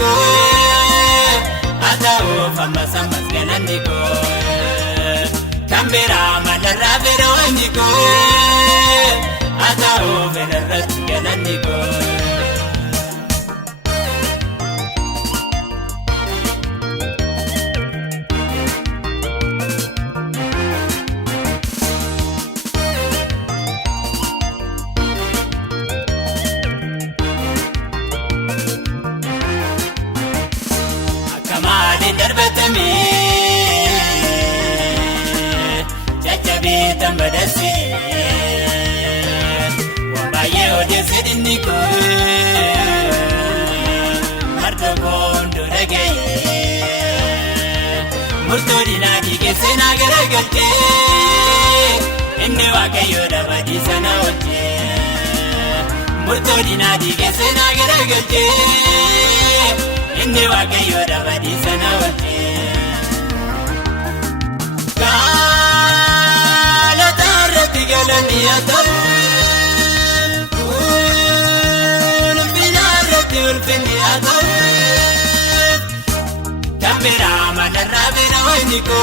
niko atau fama samas galan niko kambira malarra vero niko atau venerrat galan niko دربتمي جاجبي تنبدسي وبايو ديسيدنيكو مرتكون دورجي مرتودينا كيكي سينا غرغتي إني واقعيو دبدي سناوتي مرتودينا كيكي سينا غرغتي إني واقعيو دبدي سناوتي قال تارتي قلني يا طول والفينا رتي والفيني يا طول كمبرا من الرابين وينيكو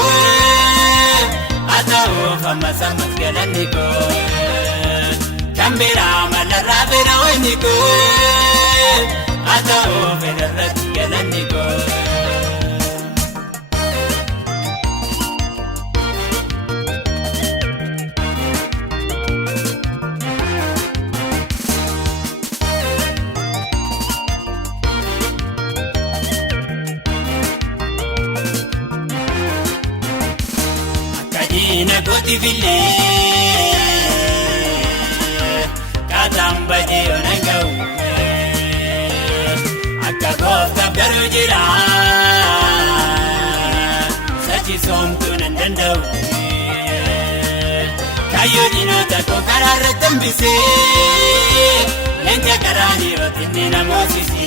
أتو فما سمت قلنيكو كمبرا من الرابين وينيكو أتو فين الرتي قلنيكو Ina goti vile katamba di onangau akagota garujira sachi somtu nandandau kayo dino tako kararratambise lenja karani otinni namosisi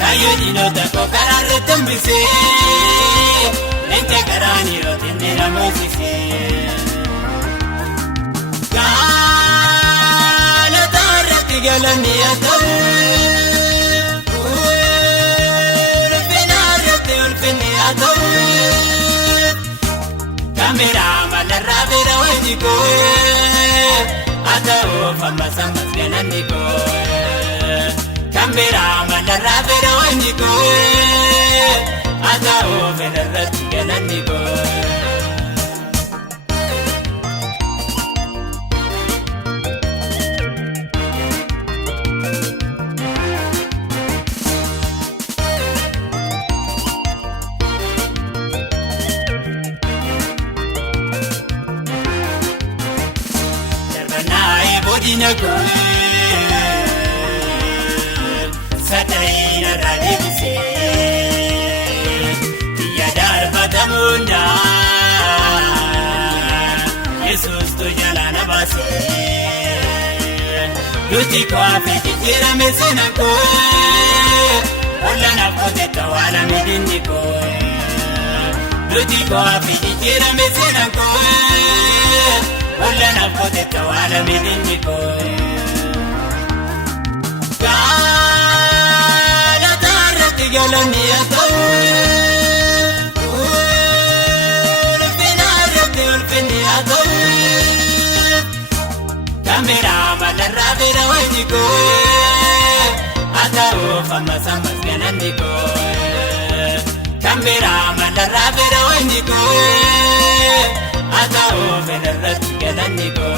kayo dino tako kararratambise lenja karani otinni namosisi kala tarati galani ataw ulfina rati ulfini ataw kamera malarra vera wajiko ataw fama samas galaniko kamera malarra vera wajiko ataw venerrat galaniko Dinaku Sataina radibisi Tiada patamunda Yesus tu jalan abasi Yuti kwa fiti tira mesenako Ola nafote tawala medindiko Yuti kwa fiti tira mesenako Ola nafote tawala medindiko Kala tarati galani ataw Ulfina rati ulfini ataw Kamera malarra vera wajiko Ataw fama samas galaniko Kamera malarra vera wajiko Ataw venerrat galaniko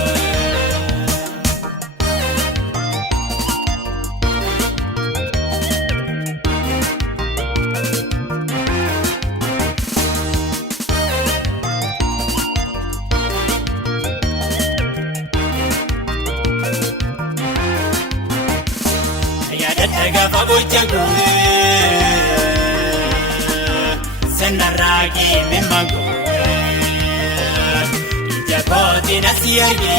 Yadataga fabuchagu Sanaragi mimagu Ijakoti nasiyagi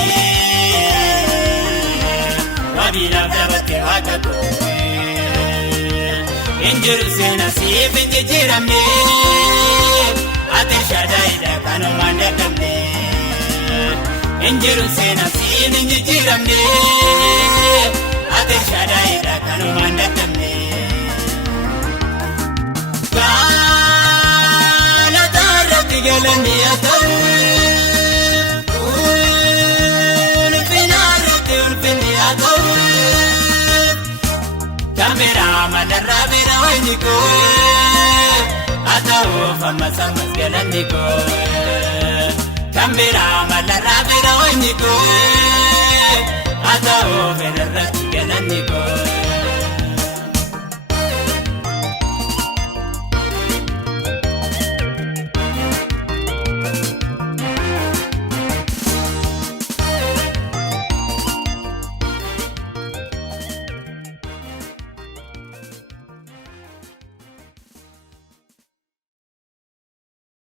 Wabina vdabate wakagu Injiru sena siif injijiramne Atir shadaida kanu mandakamne Injiru sena siif injijiramne Atir shadaida kanu mandakamne galani atau ulfina rati ulfini atau kamera madarra bira waniko atau fama sama galani ko kamera madarra bira waniko